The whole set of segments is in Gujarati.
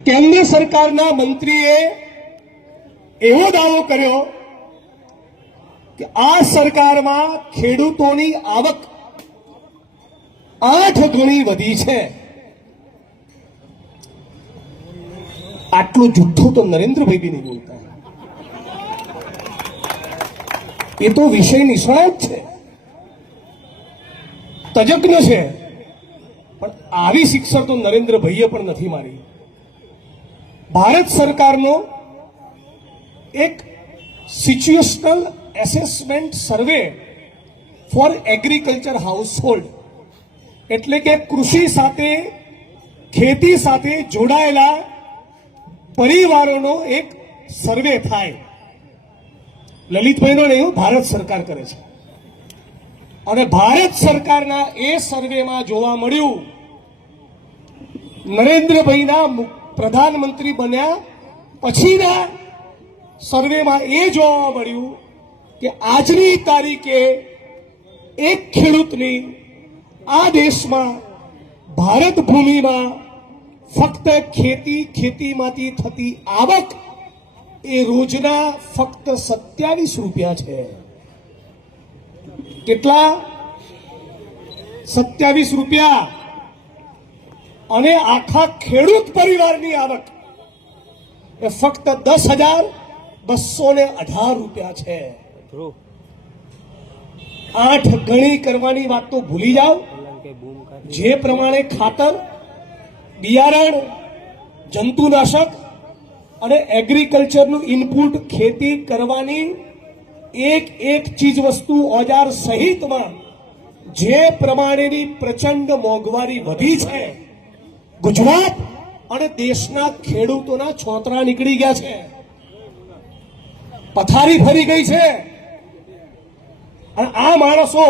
કેન્દ્ર સરકારના મંત્રીએ એવો દાવો કર્યો કે આ સરકારમાં ખેડૂતોની આવક 8 ગણી વધી છે। આટલું જુઠ્ઠું તો નરેન્દ્રભાઈ બી નહીં બોલતા, એ તો વિષય નિષ્ણાત છે, તજજ્ઞ છે, પણ આવી શિક્ષા તો નરેન્દ્રભાઈએ પણ નથી મારી। ભારત સરકારનો એક situational assessment survey for agriculture household એટલે કે કૃષિ સાથે ખેતી સાથે જોડાયેલા પરિવારોનો એક સર્વે થાય। લલિતભાઈનો નહીં, ભારત સરકાર કરે છે। અને ભારત સરકારના એ સર્વેમાં જોવા મળ્યું, નરેન્દ્રભાઈના પ્રધાનમંત્રી બન્યા પછીના સર્વેમાં એ જોવા મળ્યું કે આજની તારીખે એક ખેડૂતની આ દેશમાં ભારત ભૂમિમાં ફક્ત ખેતીમાંથી થતી આવક એ રોજના ફક્ત 27 રૂપિયા છે। કેટલા? 27 રૂપિયા। અને આખા ખેડૂત પરિવારની આવક એ ફક્ત 10,218 રૂપિયા છે। 8 ગણી કરવાની વાત તો ભૂલી જાઓ। જે પ્રમાણે ખાતર, બિયારણ, જંતુનાશક અને એગ્રીકલ્ચરનું ઇનપુટ ખેતી કરવાની એક ચીજ વસ્તુ ઓજાર સહિતમાં જે પ્રમાણેની પ્રચંડ મોંઘવારી વધી છે, ગુજરાત અને દેશના ખેડૂતોના છોતરા નીકળી ગયા છે, પથારી ફરી ગઈ છે। અને આ માણસો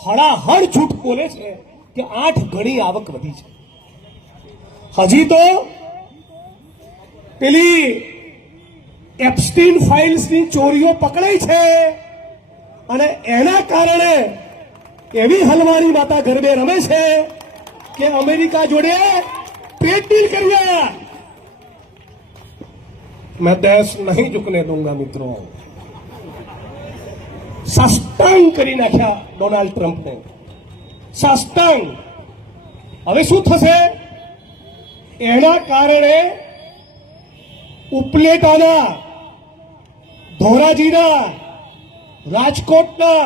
હળાહળ જૂઠ બોલે છે કે 8 ગણી આવક વધી છે। હજી તો પેલી એપ્સ્ટીન ફાઇલ્સની ચોરીઓ પકડાઈ છે અને એના કારણે એવી હલવારી માતા ગરબે રમે છે કે અમેરિકા જોડે ट्रेड डील करूंगा। मैं देश नहीं झुकने दूंगा मित्रों। साष्टांग કરી નાખ્યા ડોનાલ્ડ ટ્રમ્પને, સાષ્ટાંગ। હવે શું થશે? એના કારણે ઉપલેટાના, ધોરાજીના, રાજકોટના,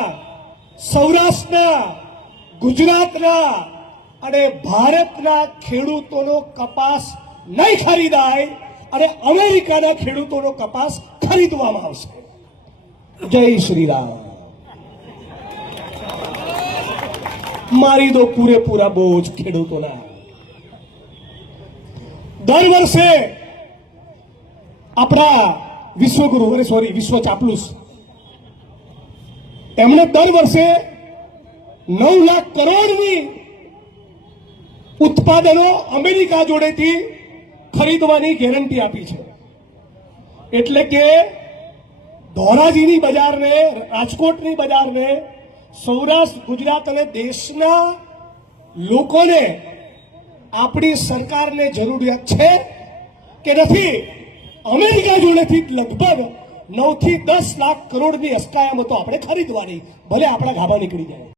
સૌરાષ્ટ્રના, ગુજરાતના અને ભારતના ખેડૂતોનો કપાસ નહીં ખરીદાય અને અમેરિકાના ખેડૂતોનો કપાસ ખરીદવામાં આવશે। જય શ્રી રામ। મારી દો પૂરેપૂરા બોજ ખેડૂતોના। દર વર્ષે આપણા વિશ્વગુરુ વિશ્વ ચાપલુસ એમણે દર વર્ષે 9 લાખ કરોડની ઉત્પાદનો અમેરિકા જોડેથી ખરીદવાની ગેરંટી આપી છે। એટલે કે ધોરાજીની બજારને, રાજકોટની બજારને, સૌરાષ્ટ્ર, ગુજરાત અને દેશના લોકોને આપણી સરકારને જરૂરિયાત છે કે નથી? અમેરિકા જોડેથી લગભગ 9 થી 10 લાખ કરોડની અસ્કાયામતો આપણે ખરીદવાની, ભલે આપણા ગાભા નીકળી જાય।